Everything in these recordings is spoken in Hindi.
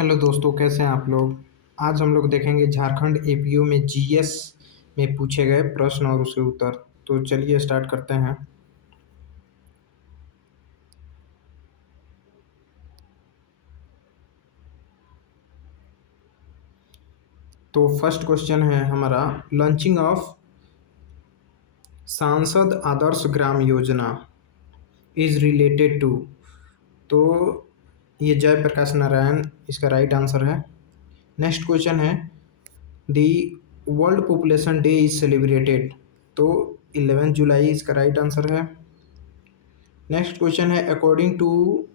हेलो दोस्तों, कैसे हैं आप लोग। आज हम लोग देखेंगे झारखंड एपीओ में जीएस में पूछे गए प्रश्न और उसके उत्तर। तो चलिए स्टार्ट करते हैं। तो फर्स्ट क्वेश्चन है हमारा, लॉन्चिंग ऑफ सांसद Adarsh Gram Yojana is related to. तो ये जयप्रकाश नारायण इसका राइट आंसर है। नेक्स्ट क्वेश्चन है, the world population day is celebrated. तो 11 जुलाई इसका राइट आंसर है। नेक्स्ट क्वेश्चन है, according to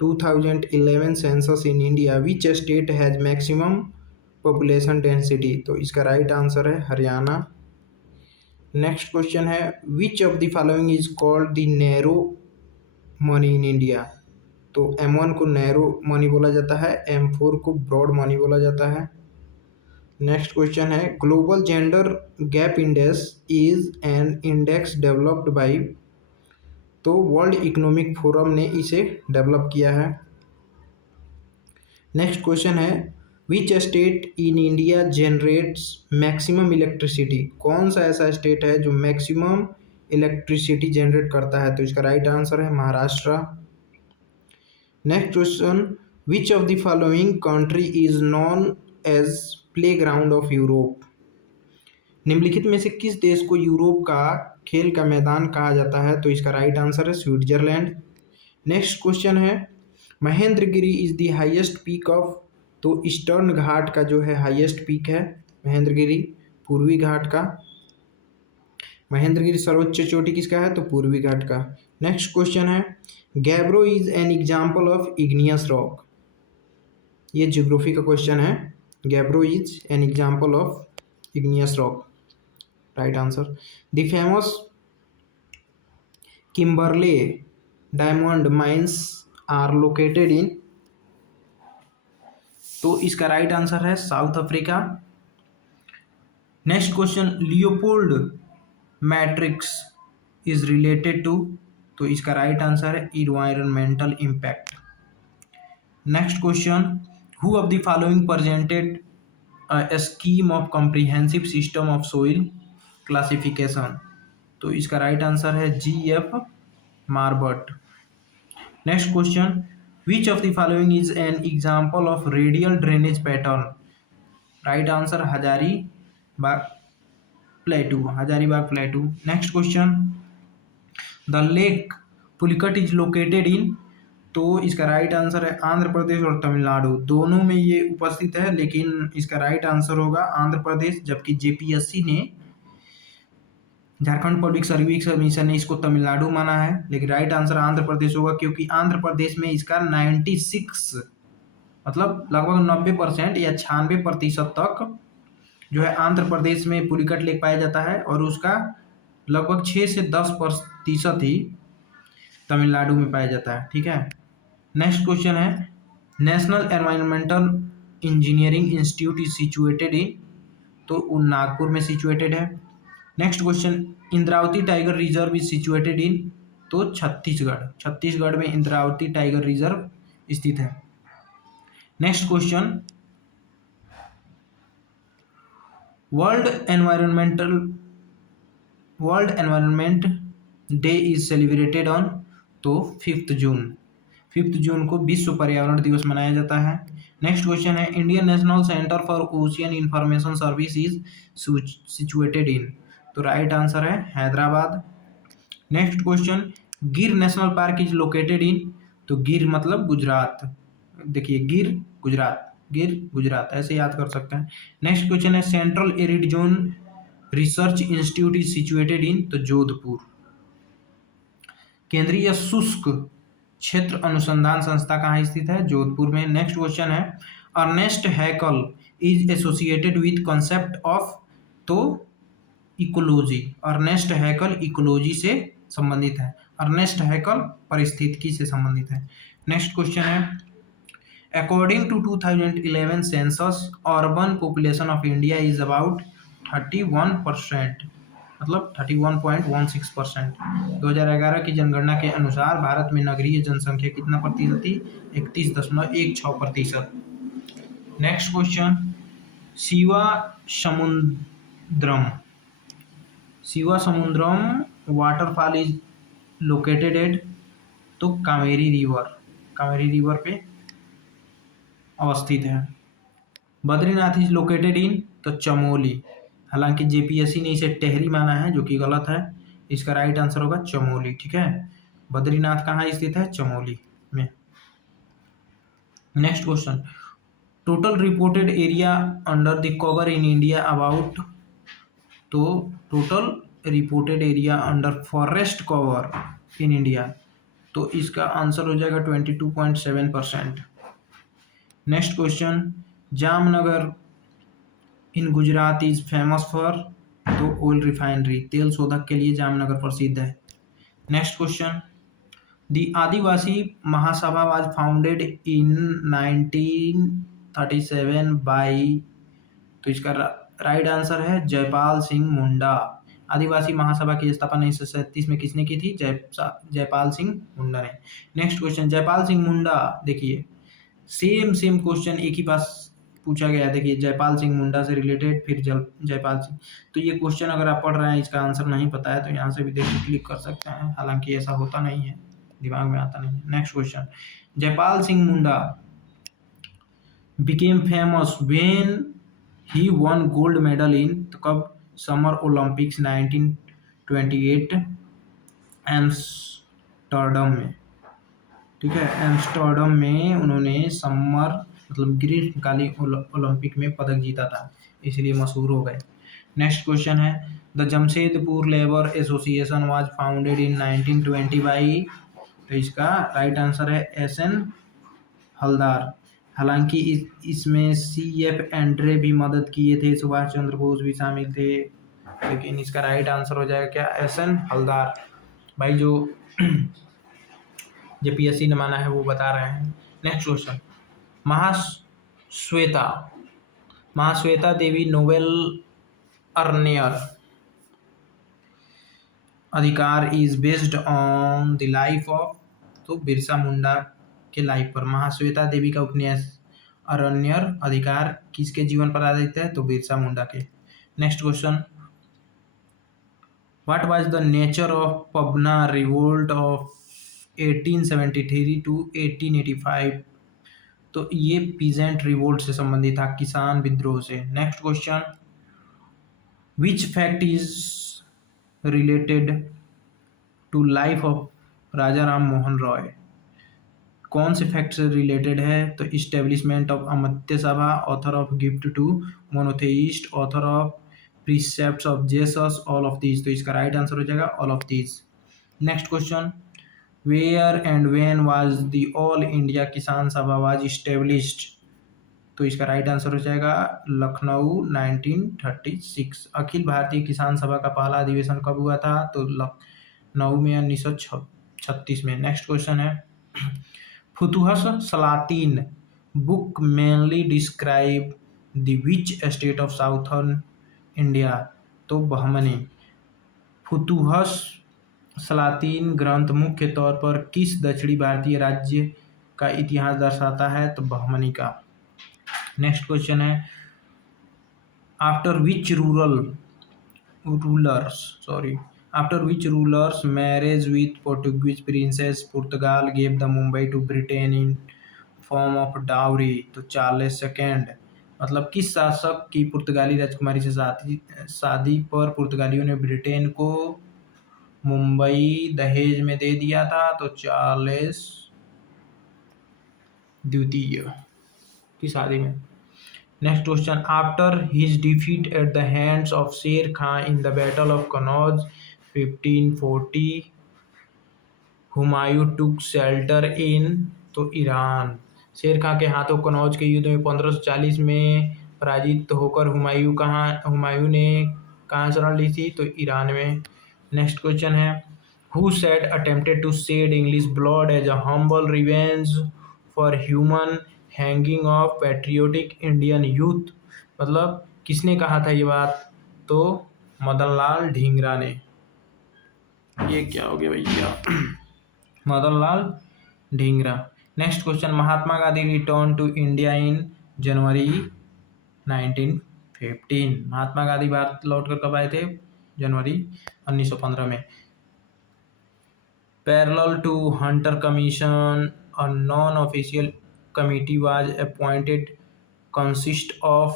2011 census in India which state has maximum population density. तो इसका राइट आंसर है हरियाणा। नेक्स्ट क्वेश्चन है, which of the following is called the narrow money in India. तो M1 को नैरो मनी बोला जाता है, M4 को ब्रॉड मनी बोला जाता है। नेक्स्ट क्वेश्चन है, global gender gap index is an index developed by. तो वर्ल्ड इकोनॉमिक फोरम ने इसे डेवलप किया है। नेक्स्ट क्वेश्चन है, which state in India generates maximum electricity. कौन सा ऐसा स्टेट है जो मैक्सिमम इलेक्ट्रिसिटी जनरेट करता है। तो इसका राइट आंसर है Maharashtra. Next question, which of the following country is known as playground of Europe. निम्नलिखित में से किस देश को यूरोप का खेल का मैदान कहा जाता है। तो इसका राइट आंसर है स्विट्जरलैंड। नेक्स्ट क्वेश्चन है, Mahendragiri is the highest peak of. तो ईस्टर्न घाट का जो है हाईएस्ट पीक है महेंद्रगिरी, पूर्वी घाट का। महेंद्रगिरी सर्वोच्च चोटी किसका है। तो पूर्वी घाट का। नेक्स्ट क्वेश्चन है, gabbro is an example of igneous rock. ये ज्योग्राफी का क्वेश्चन है। Gabbro is an example of igneous rock, right answer. The famous Kimberley diamond mines are located in. तो इसका राइट आंसर है South Africa. Next question, Leopold matrix is related to. तो इसका राइट आंसर है environmental impact. Next question, who of the following presented a scheme of comprehensive system of soil classification. तो इसका राइट आंसर है GF Marbut. Next question, which of the following is an example of radial drainage pattern. Right answer Hazaribagh plateau, Hazaribagh plateau. Next question, the lake Pulicat is located in. तो इसका राइट आंसर है आंध्र प्रदेश और तमिलनाडु, दोनों में ये उपस्थित है, लेकिन इसका राइट आंसर होगा आंध्र प्रदेश। जबकि JPSC ने, झारखंड पब्लिक सर्विस कमीशन ने इसको तमिलनाडु माना है, लेकिन राइट आंसर आंध्र प्रदेश होगा, क्योंकि आंध्र प्रदेश में इसका 96 मतलब लगभग 90% या 96% तक जो है आंध्र प्रदेश में पुलिकट लेक पाया जाता है, और उसका लगभग 6 से 10% ही तमिलनाडु में पाया जाता है। ठीक है। नेक्स्ट क्वेश्चन है, national environmental engineering institute is situated in. तो वो नागपुर में सिचुएटेड है। Next question, Indravati tiger reserve is situated in. तो छत्तीसगढ़ में इंद्रावती टाइगर रिजर्व स्थित है। Next question, world environment day is celebrated on. तो 5 जून को विश्व पर्यावरण दिवस मनाया जाता है। नेक्स्ट क्वेश्चन है, Indian national centre for ocean information service is situated in. तो राइट आंसर है हैदराबाद। नेक्स्ट क्वेश्चन, गिर national park is located in. तो गिर मतलब गुजरात, देखिए गिर गुजरात ऐसे याद कर सकते हैं। नेक्स्ट क्वेश्चन है, central arid zone research institute is situated in. तो जोधपुर। केंद्रीय शुष्क क्षेत्र अनुसंधान संस्था कहाँ स्थित है। जोधपुर में। नेक्स्ट क्वेश्चन है, Ernest Haeckel is associated with concept of. तो इकोलॉजी, अर्नेस्ट हैकल इकोलॉजी से संबंधित है। अर्नेस्ट हैकल पारिस्थितिकी से संबंधित है। नेक्स्ट क्वेश्चन है, according to 2011 census urban population of India is about 31%, मतलब 31.16%। 2011 की जनगणना के अनुसार भारत में नगरीय जनसंख्या कितना प्रतिशत थी। 31.16%। Next question, Shiva Samudram, Shiva Samudram waterfall is located at, तो कावेरी रिवर पे अवस्थित है। बद्रीनाथ इज लोकेटेड इन, तो चमोली, हालांकि जेपीएससी ने इसे टेहरी माना है जो कि गलत है, इसका राइट आंसर होगा चमोली। ठीक है, बद्रीनाथ कहाँ स्थित है? चमोली में। Next question, total reported area under the cover in India about, तो total reported area under forest cover in India, तो इसका आंसर हो जाएगा 22.7%। Next question, Jamnagar in Gujarat is famous for, तो ऑयल रिफाइनरी, तेल शोधक के लिए जामनगर प्रसिद्ध है। Next question, the Adivasi Mahasabha was founded in 1937 by, तो इसका राइट आंसर है जयपाल सिंह मुंडा। आदिवासी महासभा की स्थापना 1937 में किसने की थी? जयपाल सिंह मुंडा ने। नेक्स्ट क्वेश्चन, जयपाल सिंह मुंडा, देखिए सेम क्वेश्चन एक ही पास पूछा गया है। देखिए जयपाल सिंह मुंडा से रिलेटेड, फिर जयपाल सिंह, तो ये क्वेश्चन अगर आप पढ़ रहे हैं, इसका आंसर नहीं पता है, तो यहाँ से भी देखिए क्लिक कर सकते हैं, हालांकि ऐसा होता नहीं है, दिमाग में आता नहीं है। Next question, Jaipal Singh Munda became famous when he won gold medal in, तो कब? समर ओलंपिक्स 1928 एम्स्टर्डम में। ठीक है, एम्स्टर्डम में उन्होंने समर मतलब ग्रीष्मकालीन ओलंपिक में पदक जीता था, इसलिए मशहूर हो गए। नेक्स्ट क्वेश्चन है, the Jamshedpur labour association was founded in 1920 by, तो इसका राइट आंसर है एस.एन. हलदार। हालांकि इसमें C.F. एंड्रे भी मदद किए थे, सुभाष चंद्र बोस भी शामिल थे, लेकिन इसका राइट आंसर हो जाएगा क्या? एस.एन. हलदार। भाई जो जेपीएससी ने माना है वो बता रहे हैं। नेक्स्ट क्वेश्चन, महाश्वेता देवी नोबेल अर्नियर अधिकार is based on the life of, तो बिरसा मुंडा के लाइफ पर महाश्वेता देवी का उपन्यास अरण्यर अधिकार किसके जीवन पर आधारित है? तो बिरसा मुंडा के। Next question, what was the nature of Pabna revolt of 1873 to 1885, तो ये पीजेंट रिवोल्ट से संबंधित था, किसान विद्रोह से। Next question, which fact is related to life of Raja Ram Mohan Roy, कौन से फैक्ट से रिलेटेड है? तो establishment of Amartya Sabha, author of gift to monotheist, author of precepts of Jesus, all of these, तो इसका राइट आंसर हो जाएगा all of these. Next question, where and when was the all India Kisan Sabha was established, तो इसका राइट आंसर हो जाएगा लखनऊ 1936। अखिल भारतीय किसान सभा का पहला अधिवेशन कब हुआ था? तो लखनऊ में 1936 में। नेक्स्ट क्वेश्चन है, Futuhus Salatin book mainly describe the which state of southern India, तो बहमनी। फुतुहस सलातीन ग्रंथ मुख्य तौर पर किस दक्षिणी भारतीय राज्य का इतिहास दर्शाता है? तो बहमनी का। नेक्स्ट क्वेश्चन है, after which rulers marriage with Portuguese princess Portugal gave the Mumbai to Britain in form of dowry, तो चार्ल्स सेकेंड, मतलब किस शासक की पुर्तगाली राजकुमारी से शादी पर पुर्तगालियों ने ब्रिटेन को मुंबई दहेज में दे दिया था? तो चार्ल्स द्वितीय की शादी में। Next question, after his defeat at the hands of Sher Khan in the battle of Kannauj 1540 Humayun took shelter in, तो ईरान। शेर खां के हाथों कनौज के युद्ध में 1540 में पराजित होकर हुमायूं ने कहाँ शरण ली थी? तो ईरान में। नेक्स्ट क्वेश्चन है, who said attempted to shed English blood as a humble revenge for human hanging of patriotic Indian youth, मतलब किसने कहा था ये बात? तो मदन लाल ढींगरा ने। ये क्या हो गया भैया? Madan Lal Dhingra. Next question, Mahatma Gandhi return to India in January 1915। Mahatma Gandhi Bharat लौट कर कब आए थे? जनवरी 1915 में। Parallel to Hunter Commission, a non-official committee was appointed consist of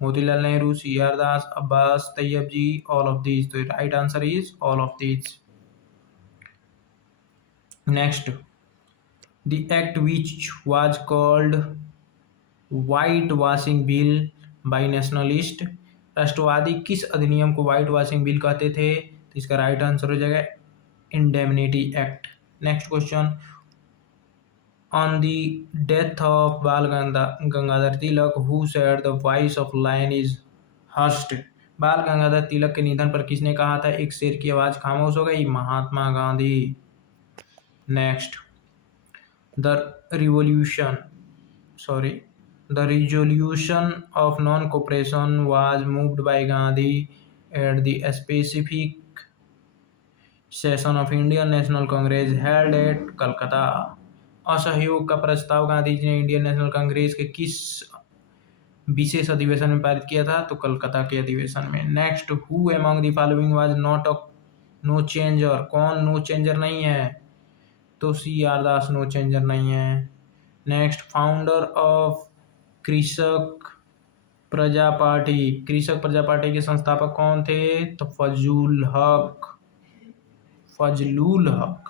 Motilal Nehru, C.R. Das, Abbas Tayyab, all of these. The right answer is all of these. Next, the act which was called White Washing Bill by nationalist, राष्ट्रवादी किस अधिनियम को व्हाइट वॉशिंग बिल कहते थे? तो इसका राइट आंसर हो जाएगा indemnity act. Next question, on the death of Bal Gangadhar Tilak who said the voice of lion is hushed. Bal Gangadhar तिलक के निधन पर किसने कहा था एक शेर की आवाज खामोश हो गई? Mahatma Gandhi. Next, the resolution of non-cooperation was moved by Gandhi at the specific session of Indian National Congress held at Calcutta। असहयोग का प्रस्ताव गांधी जी ने इंडियन नेशनल कांग्रेस के किस विशेष अधिवेशन में पारित किया था? तो कलकत्ता के अधिवेशन में। Next, who among the following was not a no changer. कौन नो चेंजर नहीं है? तो C.R. दास नो चेंजर नहीं है। नेक्स्ट, फाउंडर ऑफ कृषक प्रजा पार्टी। कृषक प्रजा पार्टी के संस्थापक कौन थे? तो Fazlul Haq.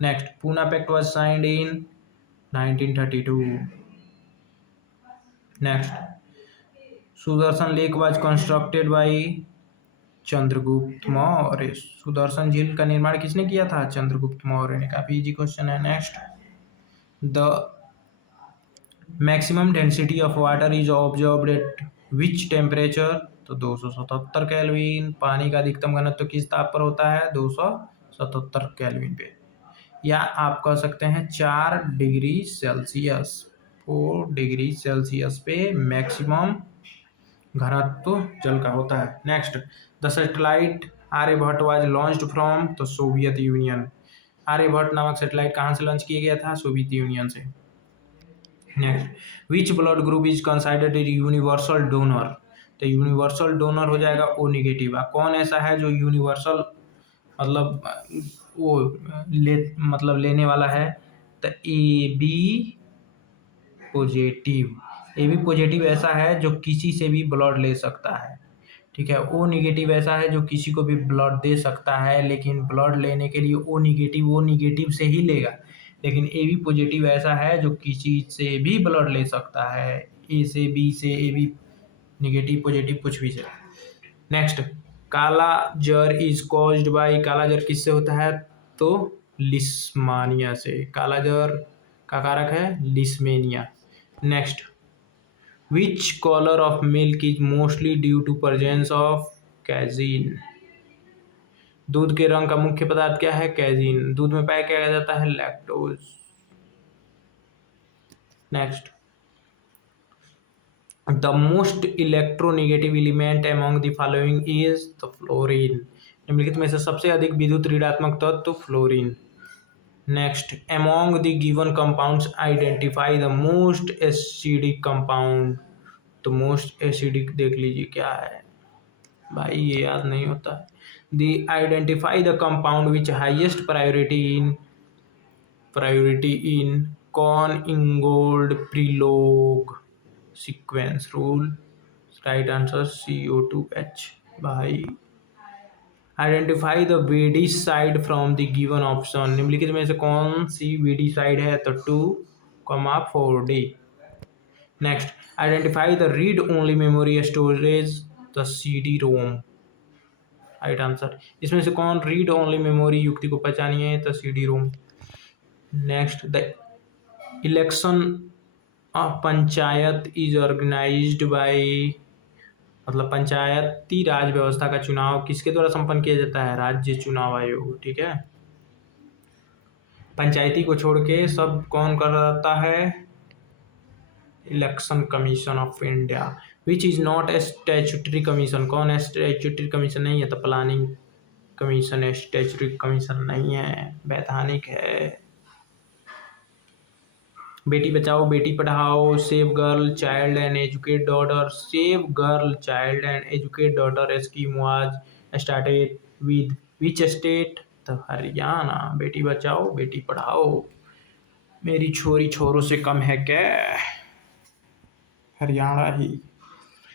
Next, Poona pact was signed in 1932। Next, Sudarshan lake was constructed by Chandragupta Maurya. Sudarshan झील का निर्माण किसने किया था? चंद्रगुप्त मौर्य ने। काफी इजी क्वेश्चन है। Next, the maximum density of water is observed eight which temperature? तो 277 केल्विन। पानी का अधिकतम घनत्व किस ताप पर होता है? 277 केल्विन पे, या आप कह सकते हैं 4 डिग्री सेल्सियस। 4 डिग्री सेल्सियस पे मैक्सिमम घनत्व जल का होता है। Next, the satellite Aryabhata was launched from? तो सोवियत यूनियन। आर्यभट्ट नामक सैटेलाइट कहाँ से लॉन्च किया गया था? सोवियत यूनियन से। Next, which blood group is considered universal donor? तो यूनिवर्सल डोनर हो जाएगा O नेगेटिव। कौन ऐसा है जो यूनिवर्सल मतलब वो लेने वाला है? तो AB पॉजिटिव। AB पॉजिटिव ऐसा है जो किसी से भी ब्लड ले सकता है, ठीक है। O निगेटिव ऐसा है जो किसी को भी ब्लड दे सकता है, लेकिन ब्लड लेने के लिए O निगेटिव से ही लेगा। लेकिन AB पॉजिटिव ऐसा है जो किसी से भी ब्लड ले सकता है, A से, B से, AB निगेटिव पॉजिटिव कुछ भी से। नेक्स्ट, काला जर इज कॉज्ड बाय। काला जर किससे होता है? तो लिस्मानिया से। काला जर का कारक है leishmania. Next, which colour of milk is mostly due to presence of casein. दूध के रंग का मुख्य पदार्थ क्या है? कैजीन। दूध में पाया क्या जाता है? Lactose. Next, the most electronegative element among the following is the fluorine. निम्नलिखित में से सबसे अधिक विद्युत ऋणात्मक तत्व fluorine. Next, among the given compounds identify the most acidic compound. तो मोस्ट एसिडिक देख लीजिए क्या है भाई, ये याद नहीं होता है। The identify the compound which highest priority in Cahn Ingold Prelog sequence rule. Right answer CO2H। भाई, identify the VD side from the given option. निम्नलिखित में से कौन सी वीडी साइड है? तो 2,4D। Next, identify the read only memory storage. The CD ROM. Right answer. इसमें से कौन रीड ओनली मेमोरी युक्ति को पहचानिए? तो CD ROM. Next, the election of panchayat is organised by. मतलब पंचायती राज व्यवस्था का चुनाव किसके द्वारा संपन्न किया जाता है? राज्य चुनाव आयोग, ठीक है। पंचायती को छोड़ के सब कौन कराता है? Election commission of India. Which is not a statutory commission. कौन है स्टैट्यूटरी कमीशन? नहीं है तो प्लानिंग कमीशन है, स्टैट्यूटरी कमीशन नहीं है, वैधानिक है। Beti Bachao Beti Padhao, save girl child and educate daughter, save girl child and educate daughter scheme was started with which state? तो हरियाणा। बेटी बचाओ बेटी पढ़ाओ, मेरी छोरी छोरों से कम है क्या? हरियाणा ही।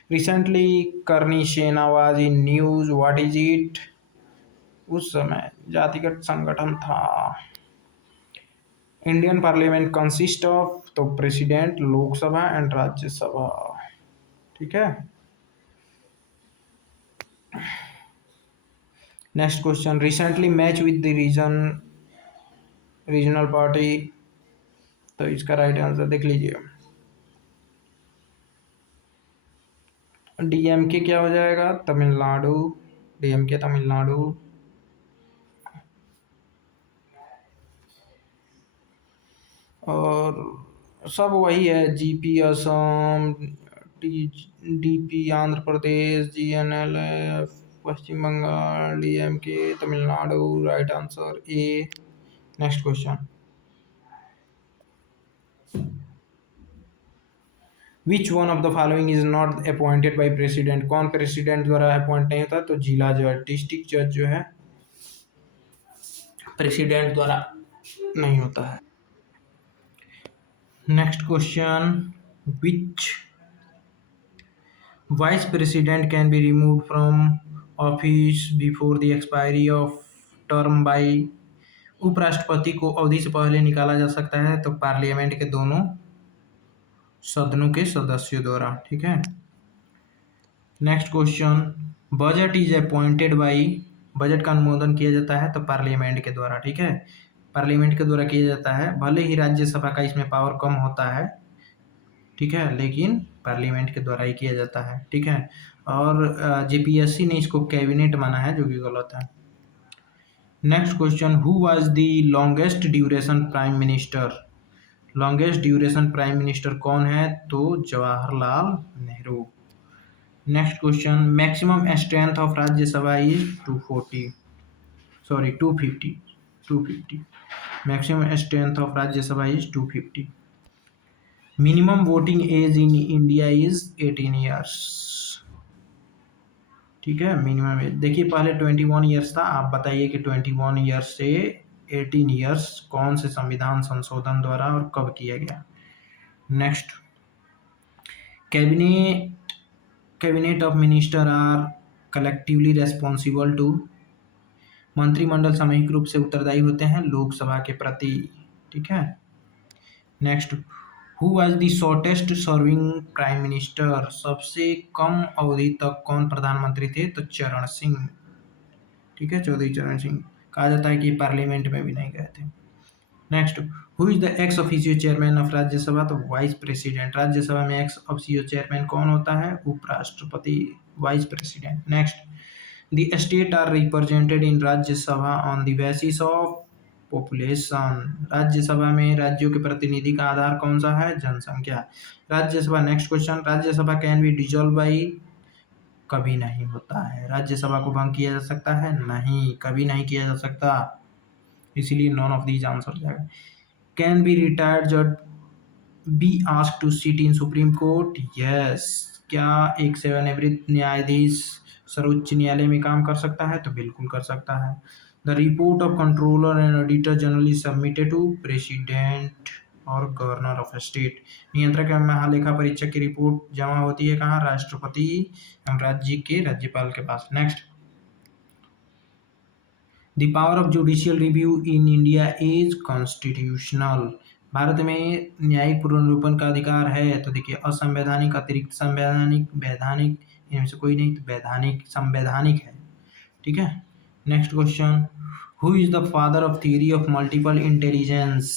रिसेंटली करनी सेना was in news, what is it? उस समय जातिगत संगठन था। इंडियन पार्लियामेंट कंसिस्ट ऑफ, तो प्रेसिडेंट, लोकसभा एंड राज्यसभा। ठीक है। Next question, recently match with the regional party, तो इसका राइट आंसर देख लीजिए, डीएमके क्या हो जाएगा? तमिलनाडु, डीएमके तमिलनाडु। और सब वही है, GP Assam, DP Andhra Pradesh, GNLF Paschim Bangal, DMK Tamil Nadu. Right answer A. Next question, which one of the following is not appointed by president? कौन प्रेसिडेंट द्वारा अपॉइंट नहीं होता? तो जिला जज, डिस्ट्रिक्ट जज जो है प्रेसिडेंट द्वारा नहीं होता है। Next question, which vice president can be remove from office before the expiry of term by? उपराष्ट्रपति को अवधि से पहले निकाला जा सकता है, तो पार्लियामेंट के दोनों सदनों के सदस्यों द्वारा। ठीक है। Next question, budget is appointed by, budget का अनुमोदन किया जाता है तो पार्लियामेंट के द्वारा। ठीक है, पार्लियामेंट के द्वारा किया जाता है, भले ही राज्यसभा का इसमें पावर कम होता है, ठीक है, लेकिन पार्लियामेंट के द्वारा ही किया जाता है। ठीक है। और जेपीएससी ने इसको कैबिनेट माना है, जो कि गलत है। Next question, who was the longest duration prime minister? Longest duration prime minister कौन है? तो Jawaharlal Nehru. Next question, maximum strength of Rajya Sabha is 240, sorry 250, 250। Maximum strength of Rajya Sabha is 250। Minimum voting age in India is 18 years. ठीक है, मिनिमम एज देखिए, पहले 21 ईयर्स था, आप बताइए कि 21 ईयर्स से 18 ईयर्स कौन से संविधान संशोधन द्वारा और कब किया गया? Next, cabinet of minister are collectively responsible to, मंत्रिमंडल सामूहिक रूप से उत्तरदायी होते हैं लोकसभा के प्रति। ठीक है। Next, who was the shortest serving prime minister? सबसे कम अवधि तक कौन प्रधानमंत्री थे? तो चरण सिंह। ठीक है, चौधरी चरण सिंह। कहा जाता है कि पार्लियामेंट में भी नहीं गए थे। Next, who is the ex officio chairman of Rajya Sabha? तो वाइस प्रेसिडेंट। राज्यसभा में एक्स ऑफिशियो चेयरमैन कौन होता है? उपराष्ट्रपति, vice president. Next, the state are represented in Rajya Sabha on the basis of population. Rajya Sabha में राज्यों के प्रतिनिधि का आधार कौन सा है? जनसंख्या। Rajya Sabha, next question, Rajya Sabha can be dissolve by? कभी नहीं होता है। राज्यसभा को भंग किया जा सकता है? नहीं, कभी नहीं किया जा सकता, इसीलिए नॉन ऑफ दीज आंसर जाएगा। कैन बी रिटायर्ड जज be asked to sit in supreme court? Yes. क्या एक सेवानिवृत्त न्यायाधीश सर्वोच्च न्यायालय में काम कर सकता है? तो बिल्कुल कर सकता है। The report of controller and auditor general is submitted to president और गवर्नर ऑफ स्टेट। नियंत्रक एवं महालेखा परीक्षक की रिपोर्ट जमा होती है कहाँ? राष्ट्रपति एवं राज्य के राज्यपाल के पास। Next, the power of judicial review in India is constitutional. भारत में न्यायिक पुनर्निरूपण का अधिकार है, तो देखिए, असंवैधानिक, अतिरिक्त संवैधानिक, वैधानिक, इनमें से कोई नहीं, तो वैधानिक, संवैधानिक है। ठीक है। Next question, who is the father of theory of multiple intelligence?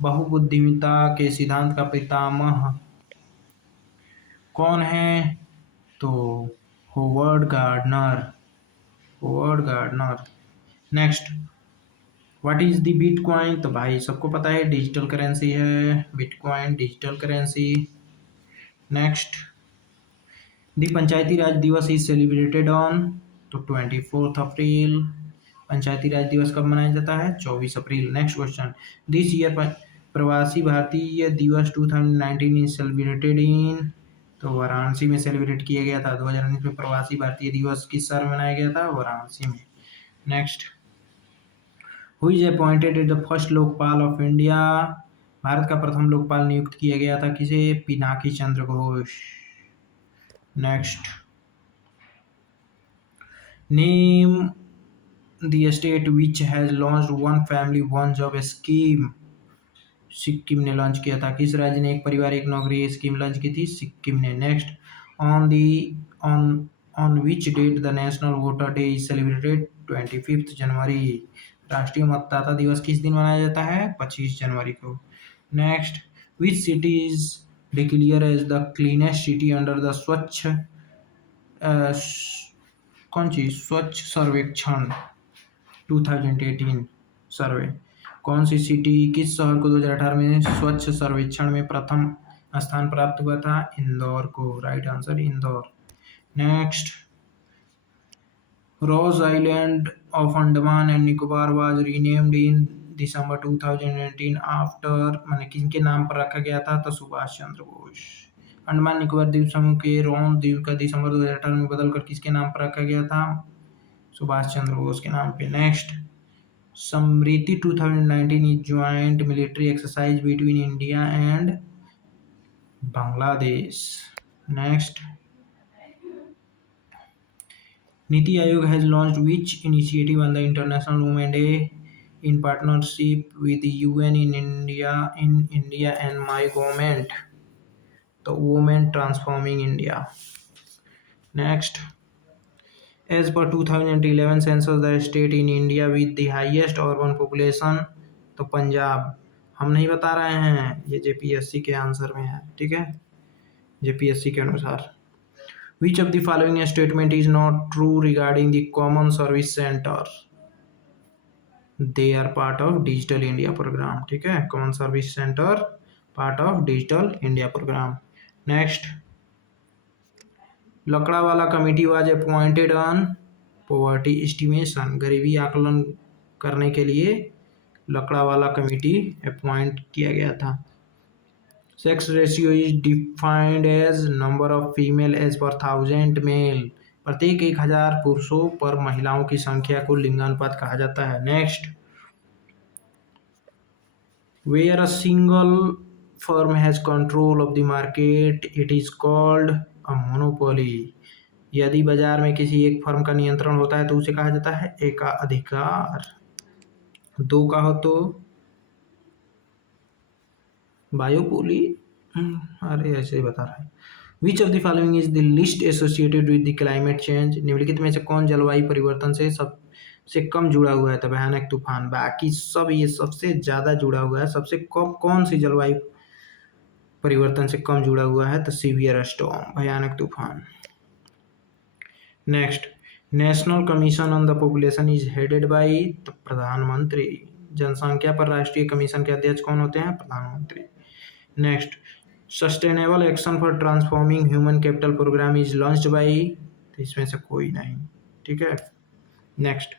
बहुबुद्धिमत्ता के सिद्धांत का पितामह कौन है? तो Howard Gardner, Howard Gardner. Next, what is the bitcoin? तो भाई सबको पता है, डिजिटल करेंसी है bitcoin, digital currency. Next, the Panchayati Raj Diwas is celebrated on? तो 24 अप्रैल। पंचायती राज दिवस कब मनाया जाता है? 24 अप्रैल। नेक्स्ट क्वेश्चन, दिस ईयर प्रवासी भारतीय दिवस 2019 इज सेलिब्रेटेड इन, तो वाराणसी में सेलिब्रेट किया गया था। 2019 में प्रवासी भारतीय दिवस किस शहर में मनाया गया था? वाराणसी में। Next, who is appointed as the first Lokpal of India? भारत का प्रथम लोकपाल नियुक्त किया गया था किसे? Pinaki Chandra Ghosh. Next, name the state which has launched one family one job scheme. Sikkim ने लॉन्च किया था। किस राज्य ने एक परिवार एक नौकरी स्कीम लॉन्च की थी? सिक्किम ने। Next, on the on which date the national voter day is celebrated? 25 जनवरी। राष्ट्रीय मतदाता दिवस किस दिन मनाया जाता है? 25 जनवरी को। Next, which city is declare as the cleanest city under the Swachh कौन सी स्वच्छ सर्वेक्षण 2018 सर्वे? कौन सी सिटी किस शहर को 2018 में स्वच्छ सर्वेक्षण में प्रथम स्थान प्राप्त हुआ था? इंदौर को। Right answer Indore. Next, Ross island of Andaman and Nicobar was renamed in December 2018 after, माने किनके नाम पर रखा गया था? तो सुभाष चंद्र बोस। अंडमान निकोबार द्वीप समूह के रोन द्वीप का दिसंबर 2018 में बदलकर किसके नाम पर रखा गया था? सुभाष चंद्र बोस के नाम पे। Next, Samriddhi 2019 is joint military exercise between India and Bangladesh. Next, Niti Aayog has launched which initiative on the International Women's Day in partnership with the UN in India and my government? The Women Transforming India. Next, as per 2011 census, the state in India with the highest urban population, तो पंजाब। हम नहीं बता रहे हैं, ये जेपीएससी के आंसर में है, ठीक है, जेपीएससी के अनुसार। Which of the following statement is not true regarding the common service center? They are part of Digital India program, ठीक है, common service center part of Digital India program. Next, Lakdawala committee was appointed on poverty estimation, गरीबी आकलन करने के लिए लकड़ावाला कमेटी अपॉइंट किया गया था। Sex ratio is defined as number of female age per 1000 mail, प्रत्येक 1000 पुरुषों पर महिलाओं की संख्या को लिंगानुपात कहा जाता है। Next, where a single firm has control of the market it is called a monopoly, यदि बाजार में किसी एक फर्म का नियंत्रण होता है तो उसे कहा जाता है एकाधिकार। दो का हो तो बायोपोली, अरे ऐसे ही बता रहा है। Which of the following is the list associated with the climate change, निम्नलिखित में से कौन जलवायु परिवर्तन से सबसे कम जुड़ा हुआ है? तो भयानक तूफान, बाकी सब ये सबसे ज्यादा जुड़ा हुआ है। सबसे कम कौन सी जलवायु परिवर्तन से कम जुड़ा हुआ है? तो सीवियर स्टॉर्म, भयानक तूफान। Next, national commission on the population is headed by the प्रधानमंत्री, जनसंख्या पर राष्ट्रीय कमीशन के अध्यक्ष कौन होते हैं? प्रधानमंत्री। Next, sustainable action for transforming human capital program is launched by, तो इसमें से कोई नहीं, ठीक है। नेक्स्ट,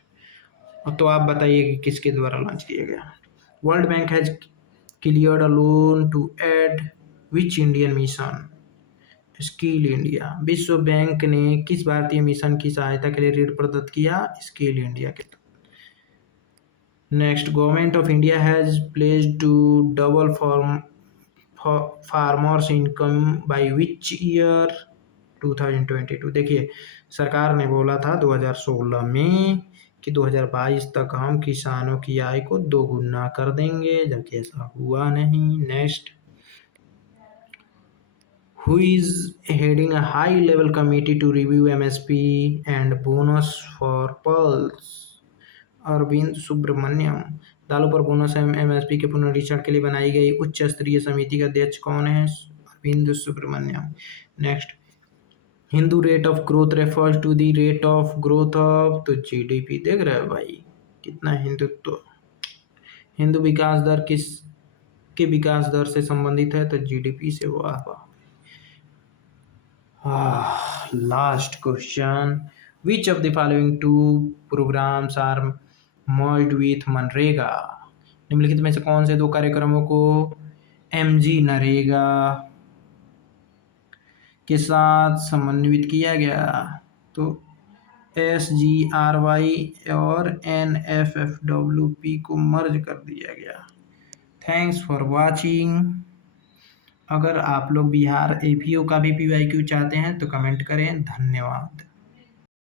तो आप बताइए कि किसके द्वारा लॉन्च किया गया? World Bank has cleared a loan to aid which Indian mission? Skill India. विश्व बैंक ने किस भारतीय मिशन की सहायता के लिए ऋण प्रदत्त किया? स्किल इंडिया के। Next, government of India has pledged to double farmers income by which year? 2022। देखिए, सरकार ने बोला था 2016 में कि 2022 तक हम किसानों की आय को दोगुना कर देंगे, जबकि ऐसा हुआ नहीं। Next, who is heading a high level committee to review MSP and bonus for pearls? Arvind Subramanian. दालों पर बोनस एमएसपी के पुनरीक्षण के लिए बनाई गई उच्च स्तरीय समिति का अध्यक्ष कौन है? Arvind Subramanian. Next, Hindu rate of growth refers to the rate of growth of, तो जीडीपी। देख रहे हो भाई कितना हिंदुत्व। हिंदू विकास दर किस के विकास दर से संबंधित है? तो जीडीपी से। वाह वाह। Last question. Which of the following two programs are merged with Manrega? निम्नलिखित में से कौन से दो कार्यक्रमों को एमजी नरेगा के साथ समन्वित किया गया? तो SGRY और NFFWP को मर्ज कर दिया गया। Thanks for watching. अगर आप लोग बिहार APO का भी PYQ चाहते हैं तो कमेंट करें। धन्यवाद।